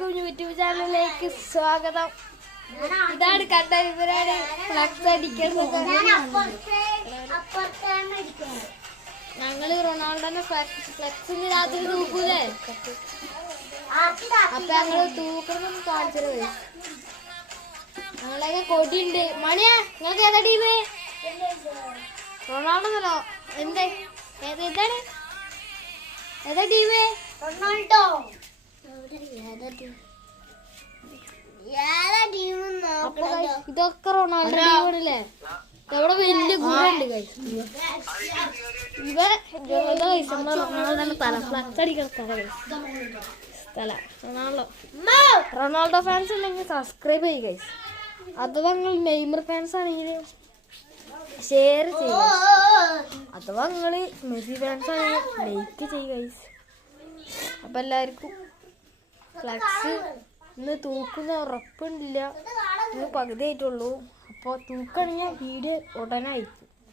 YouTube ചാനലിലേക്ക് സ്വാഗതം. ഇതാണ് കണ്ട ഇവരാണ് ഫ്ലക്സ് അടിക്കുന്നത്. ഞങ്ങള് റൊണാൾഡോനെ ഫ്ലക്സിന് രാത്രി തൂക്കൂലേ, അപ്പൊ ഞങ്ങള് തൂക്കണമെന്ന് കാണിച്ചത്. ഞങ്ങളൊക്കെ കൊടിയുണ്ട്. മണിയാ, നിങ്ങൾക്ക് ഏതാ ടീമ്? റൊണാൾഡോ എന്നല്ലോ. എന്ത് എന്താണ് ഏതാ ടീമ്? റൊണാൾഡോ. ഇതൊക്കെ റൊണാൾഡോ ടീമാണല്ലേ. ഇവിടെ വലിയ ഗുണുണ്ട്. ഇവ റൊണാൾഡോന്റെ തല ഫ്ലക്സ് അടിക്കുന്ന സ്ഥലം. റൊണാൾഡോ ഫാൻസ് ഉണ്ടെങ്കിൽ സബ്സ്ക്രൈബ് ചെയ്യുക ഗൈസ്. അഥവാ നിങ്ങൾ നെയ്മർ ഫാൻസ് ആണെങ്കിൽ ഷെയർ ചെയ്യുക. അഥവാ നിങ്ങൾ മെസ്സി ഫാൻസ് ആണെങ്കിൽ ലൈക്ക് ചെയ്യുക ഗൈസ്. അപ്പം എല്ലാവർക്കും ഫ്ലക്സ് ഇന്ന് തൂക്കുന്ന ഉറപ്പുണ്ടില്ല, ഇന്ന് പകുതി ആയിട്ടുള്ളൂ. അപ്പോൾ തൂക്കണെങ്കിൽ വീഡിയോ ഉടനെ അയക്കും.